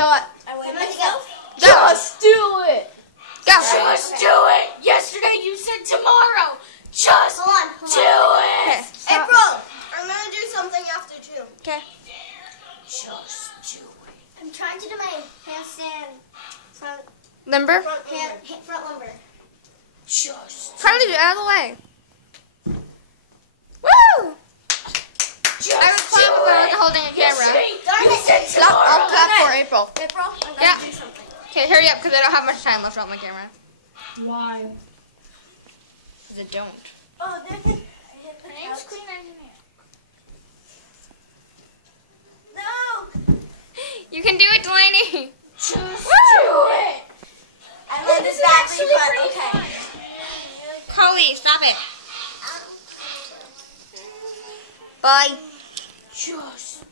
do it. Just do it. Go. Just do it. Yesterday you said tomorrow. Just do it. April, I'm gonna do something after too. Okay. Just do it. I'm trying to do my handstand front Limber. front lumber. Just. Try to do it out of the way. Woo! Just I was playing with her holding a camera. You said I'll tomorrow. clap for April. April, I'm gonna Yeah. do something. Okay, hurry up because I don't have much time left on my camera. Why? Because I don't. Oh, there's a... Clean engineer. No! You can do it, Delaney. Just Woo! do it. I learned this badly, but okay. Chloe, stop it. Bye. Just